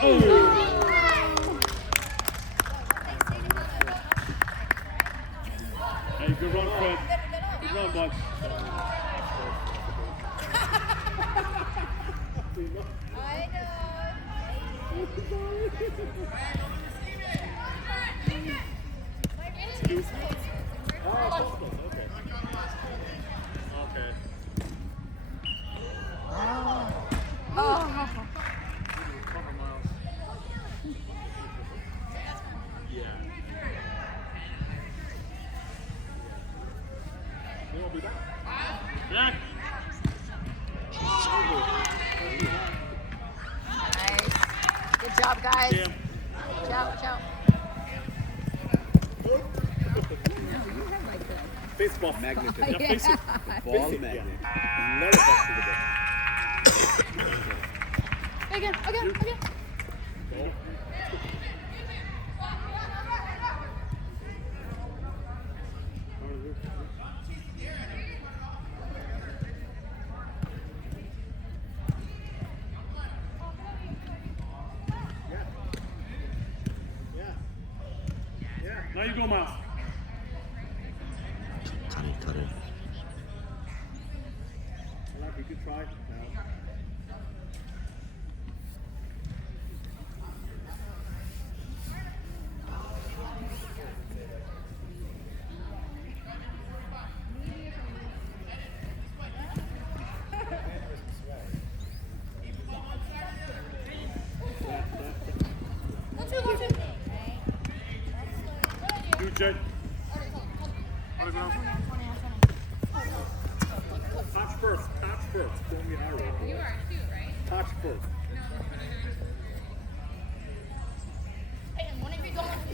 Hey, good run, Fred. Good run, bud. Excuse me? Okay. Okay. Yeah. You want to be back? Yeah. Nice. Good job, guys. Yeah. Ciao, ciao. Baseball Magnet. Yeah, face it. Ball Face it, magnet. yeah. Let it back to the ball. Again. Now you go, Miles. cut it. I like a good try. Good, Jed. Touch first. Don't be arrow. You are too, right? Touch first. Hey, and one of you don't want to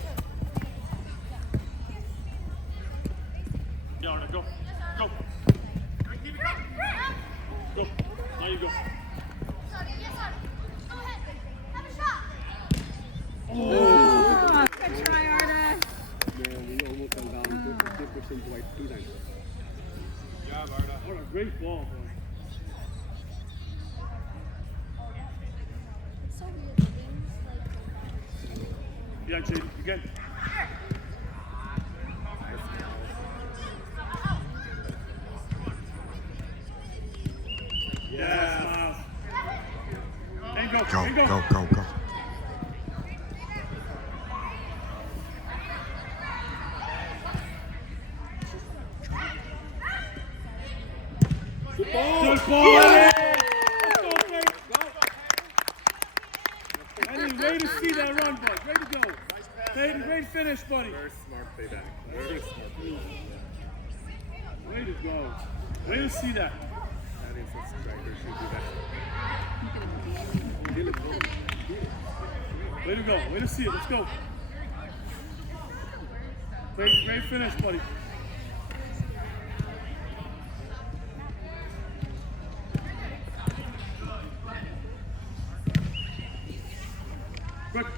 Yeah, Arna, go. Go. Go. Now you go. Oh, good try, Arda. Man, we almost went down 50% white 2 times. Yeah, Arna. What a great ball, bro. Yeah, Jade, again. Yeah, Miles. And go. Go, And go. go, go, go. Good ball. Good ball. Yeah. Let's go, Blake. Eddie, way to see that run, bud. Way to go. Peyton, great finish, buddy. Very smart playback. Very smart playback. Way to go. Way to see that. That is a striker should do that. Way to go. Way to see it. Let's go. Great finish, buddy.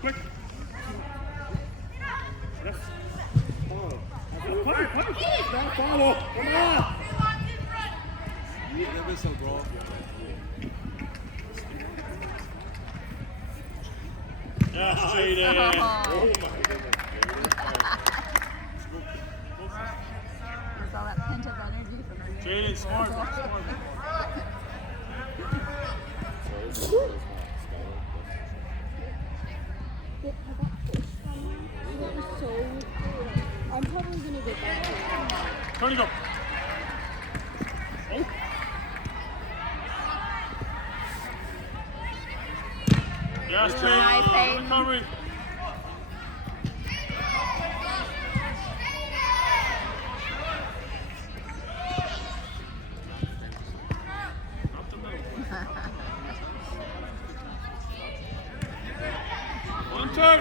Quick. Yes. Follow. Don't follow. Come on. That was so bro. Yes, Jaden. Oh. Oh, my goodness. There's all that pent-up energy from her. Jaden, smart. I'm probably gonna go back. Turn and go. Oh. Yes, Nice, Jaden. Peyton. Recovery. Up the middle. One turn.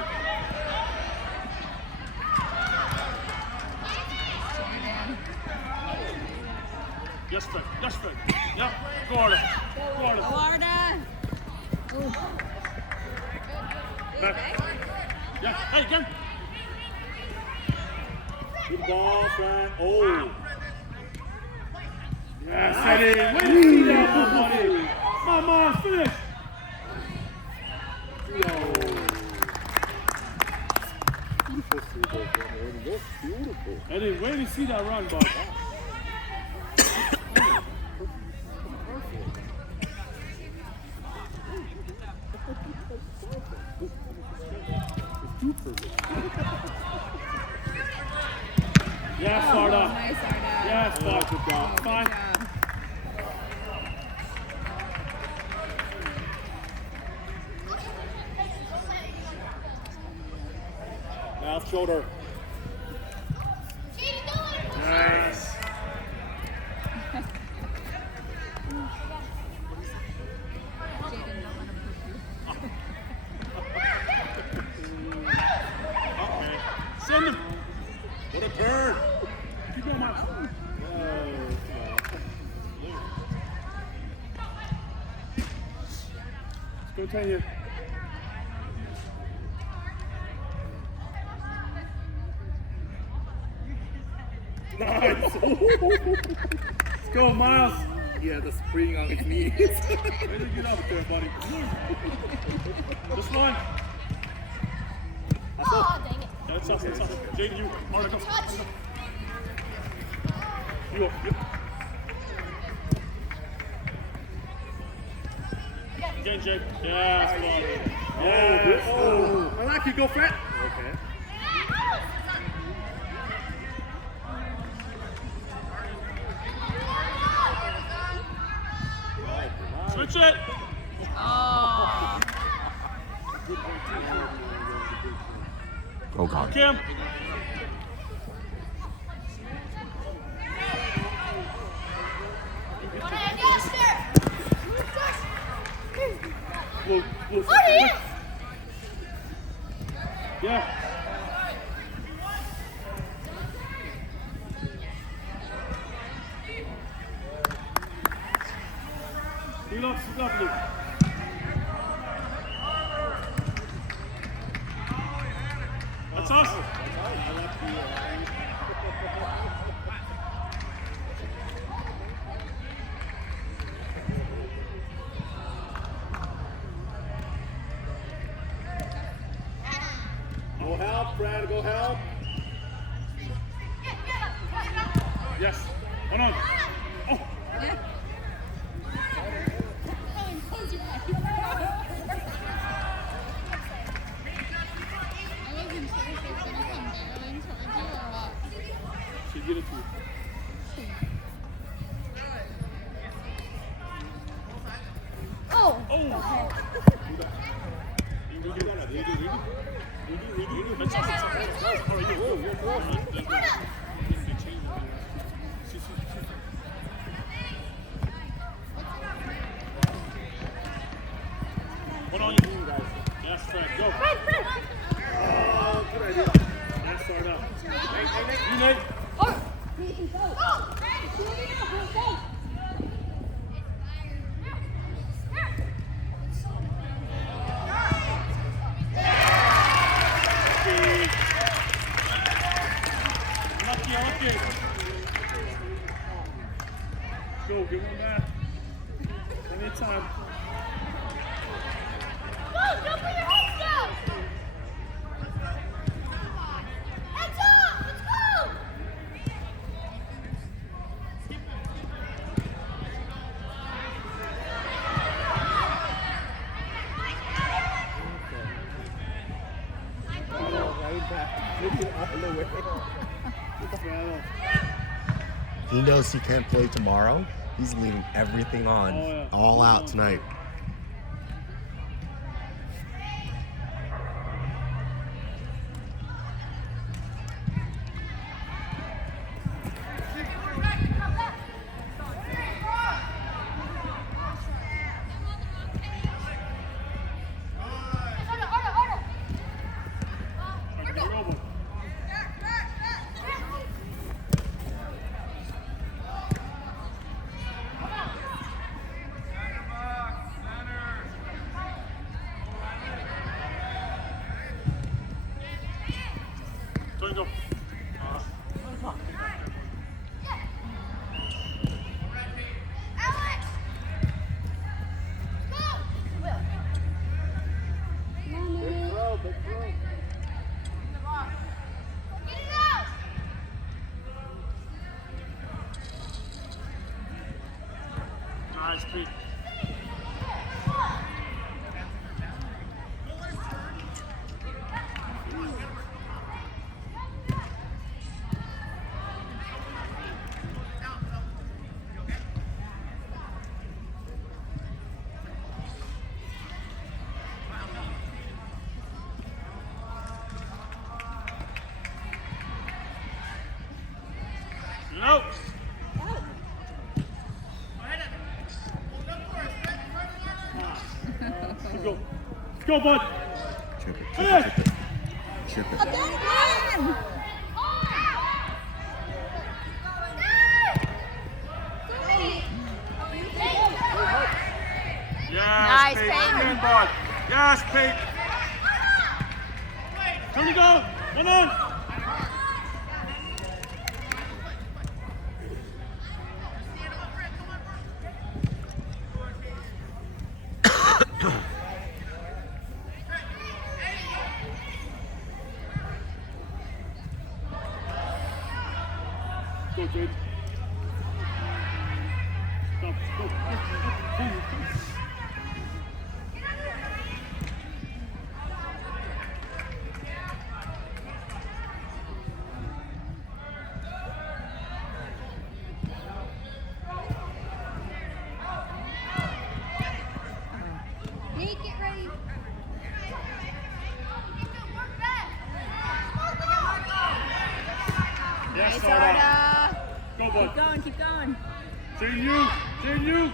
Yes, Fred. Yeah, go Arda. Go, Arda. Back. Yeah, hey, again. Good ball, Fred. Oh. Yes, Eddie. Way to see that, buddy. Come on, finish. Yo. free throw for him. It looks beautiful. I didn't really see that run, but It's too perfect. yes, Arda. Nice, Arda. Yes, Oh, but good job. fine. Good job. Mouth, shoulder. Nice. Jaden, don't let him push you. Okay. Send him. What a turn. Keep going, Miles. Let's go, Tanya. Nice. Let's go, Miles. Yeah, the spring on his knees. Way to get up there, buddy. This one. Oh, dang it. That's us, that's us. Jaden, you. Marta, go. Touch. You up. Yep. Again, Jake. Yes, buddy. Yes. Oh, I like you. Go, Fred. Okay. Switch it. Oh. Oh God. Kim. We'll yeah. He loves lovely. That's us. Go help, Fred. Go help. Yes. Hold on. Oh. Yeah. Should get it to you. Oh. Oh. That's us. That's us. All right, you. Hold on, you guys. Yes, Fred. Go. Oh, good idea. Nice start up. You, Nate. Lucky. Go, give one back. Plenty of time. Don't put your heads down. Heads up. Let's go. Right back. Look it all the way. He knows he can't play tomorrow. He's leaving everything on, Oh, yeah. all out tonight. out. Let's go. Let's go, bud. Chip it, Finish. chip it, chip it. Chip it. Yes, Nice, Peyton. Peyton. Come in, bud. Yes, Peyton. Turn it on. Come on. Go, Jade. Stop. Go. Nate, get ready. Yes, Nice, Sarah. Arda. Go, bud. Keep going, keep going. Jane, you. Jane, you.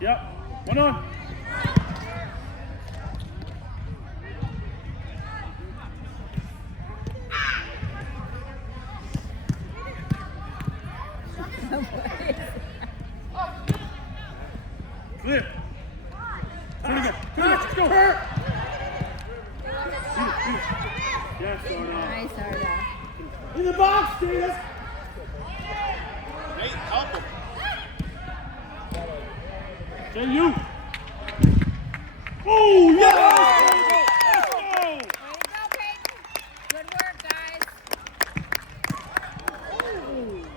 Yep. One on. Clear. Turn again. Turn again. Let's go. Yes, Sarah. Nice, Arda. In the box, Davis. Nate, help him. Jay, you. Oh, yes! Let's go! Way to go, Peyton. Good work, guys.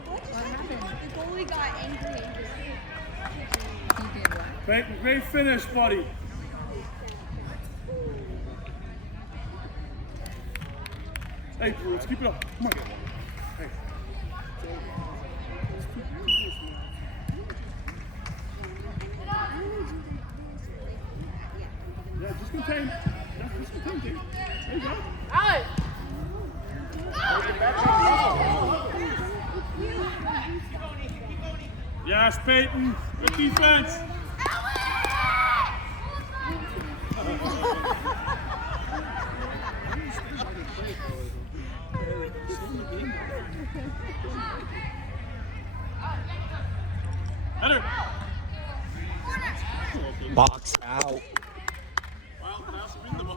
What happened? The goalie got angry. You did what? Great finish, buddy. Hey, Drew, let's keep it up. Come on. Hey. Yeah, just contain. Yeah, just contain, Jay. There you go. Yes, Peyton. Good defense. Header. Box out.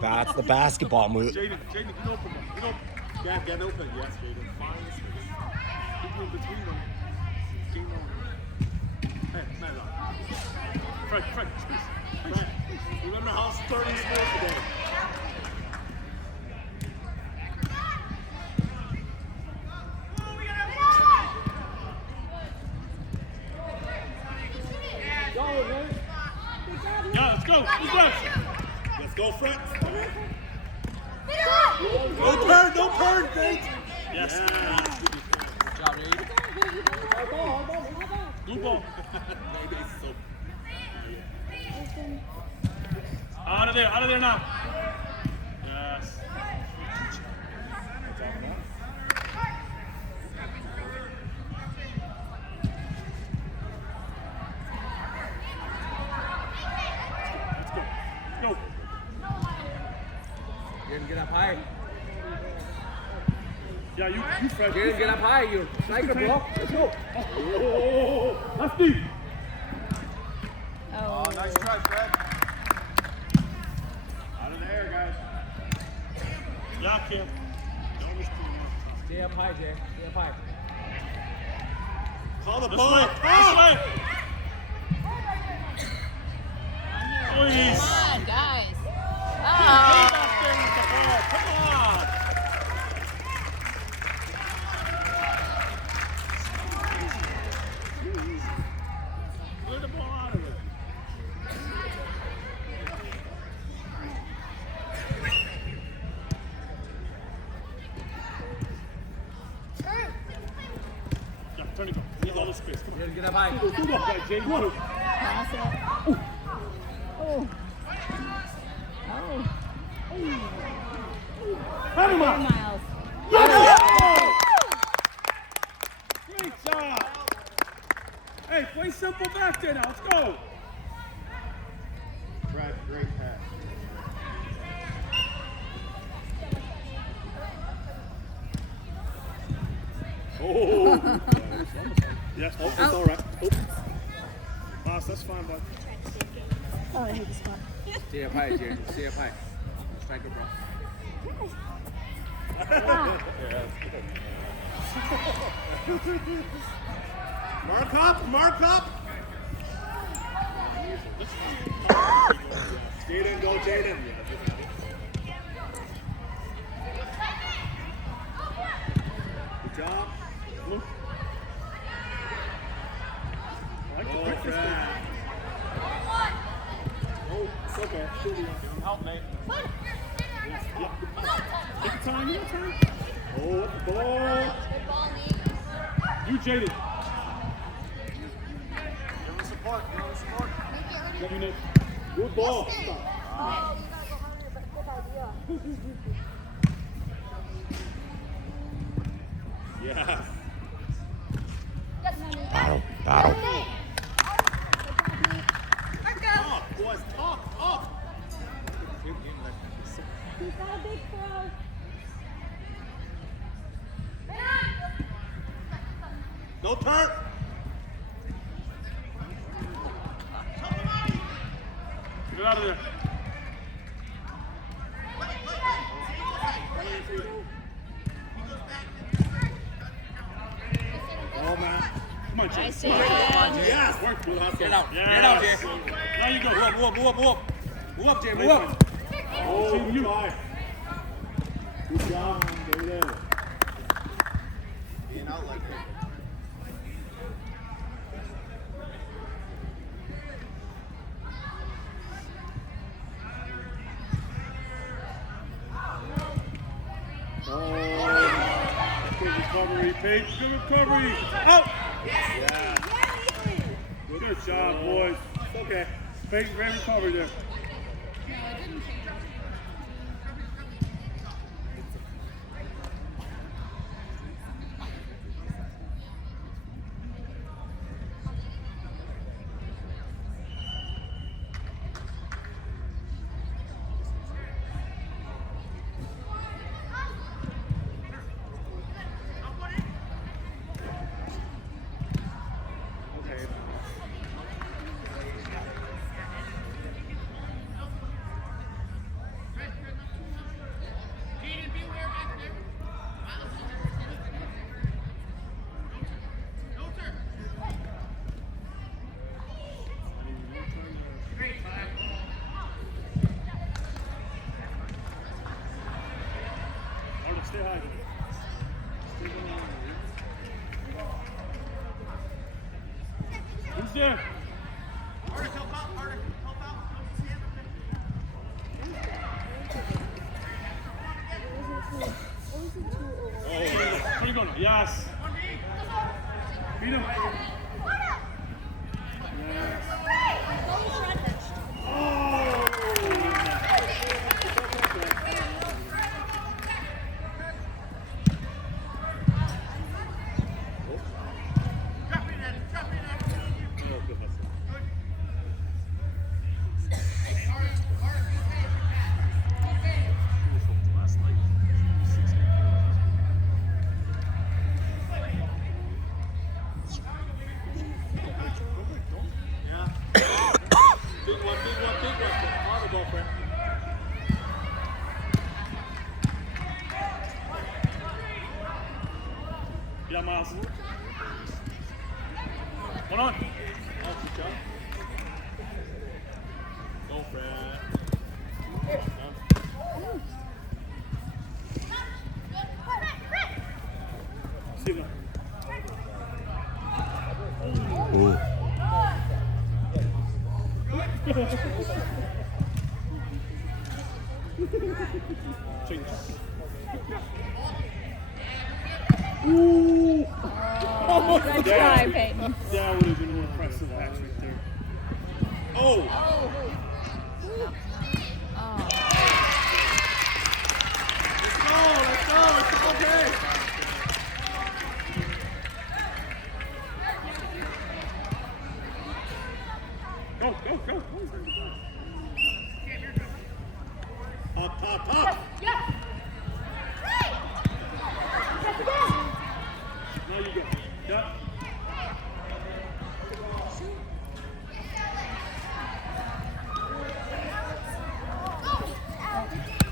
That's the basketball move. Jaden, get open. Get open. Yeah, get open. Yes, Jaden. Find the space. People in between them. Game on. Hey, man up. Fred, space. Fred, remember how starting score today? Yeah, let's go. Who's next? Let's go, Fred. Don't turn, Nate. Yes. Good job, Nate. Blue ball. Out of there now. Yes. Let's go. Get up high. Yeah, you Fred. Get up high, you. Striker, bro. Let's go. Oh, lefty. Oh, Nice try, Fred. Out of there, guys. Yeah, Kim. Stay up high, Jay. Stay up high. Call the This ball. way. Please. come on, guys. Hey, Oh, that thing with the ball. Come on. Clear the ball out of it. Yeah, turn it go. He's all the space. Come on. Get up high. Go, guys. Jay, go. pass it. Oh. Oh. Great pass. Oh! Yes, oh, it's all right. Oh. Boss, that's fine, bud. Oh, I hate this spot. Stay up high, Jared. Stay up high. Strike a bro. Mark up! Mark up! Jaden, go Jaden. Good job. Look. Oh, Fred. Oh, it's okay. Give him help, Nate. Yeah. Take your time, your time. Oh, ball. Good ball, Nate. You, Jaden. Give him support. Give him support. Love you, Nate. Good ball. Oh, you gotta go higher, but good idea. Yeah. Yes, honey. Battle. Battle. Talk, boys. Talk. He's got a big throw. No turn. Get out of there. Oh, man. Come on, Jay. Nice, Come on, Jaden. yes. Work, Blue House. Get it out. Yes. Get it out, Jay. There you go. Move up. Move up, Jay. Move up. Oh, good try. Good job, David. Being out like that. Oh, good recovery, Paige. Good recovery. Out. Yeah. Good job, boys. It's okay. Paige, great recovery there. Okay. Arnold, stay high. Stay down. Who's there? Oh, where you going? Yes. Beat him. Yes. Oh! Oh, goodness. Last night, 6 Yeah. Big one. On the ball, Fred. Yeah, Miles. One on. Oh, good job. Go, Fred. See them. Ooh. Change. Good try, Peyton. That would have been more impressive, actually, there. Oh! Oh. Let's go! It's okay! Go!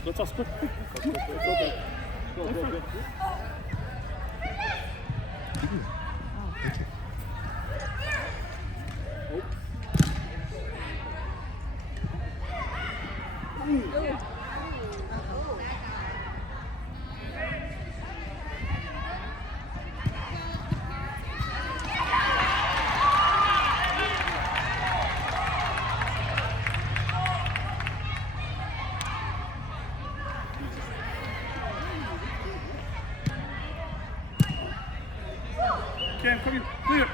Let's us quick. Go, go. Cam, come here. Clear.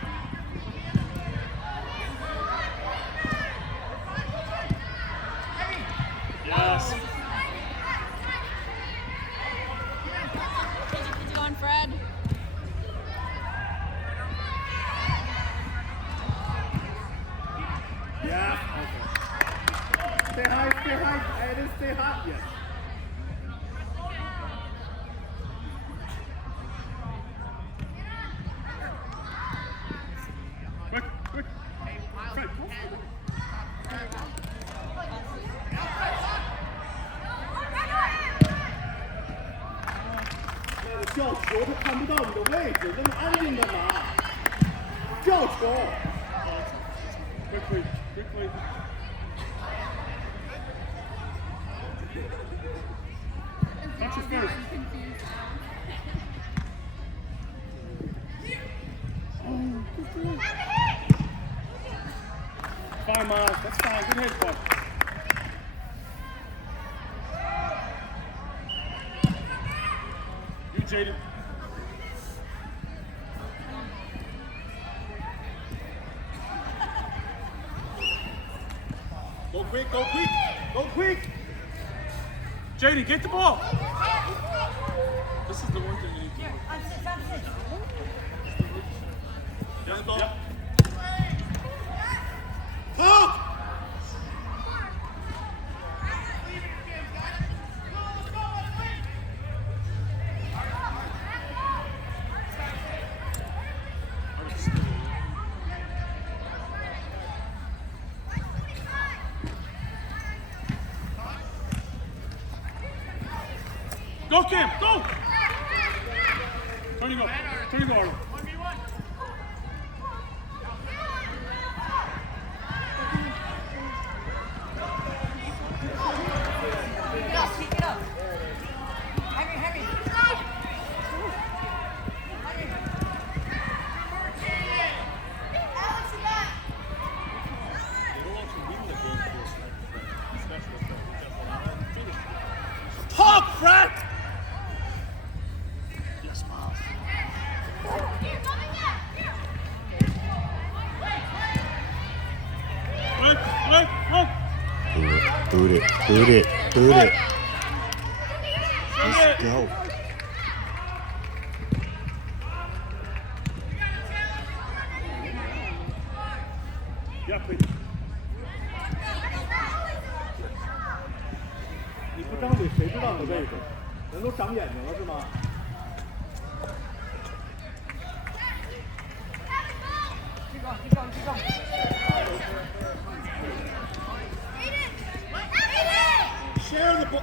Yes. Keep it going, Fred. Yeah. Okay. Stay high. I didn't stay hot yet. Quick. Fred. 叫球他看不到你的位置，那么安静干嘛？叫球。Quickly. Touch it first. Fine, Miles. That's fine. Good hit, bud. You, Jaden. Go quick. Jaden, get the ball. This is the one thing you need to do. Yep. Talk! Go, Cam, go! Turn you go, Arnold. Talk, Fred! Yes, Miles. Boot it. Let's go. Yeah, please. 你不张嘴，谁知道你的位置？人都长眼睛了是吗？Share the ball.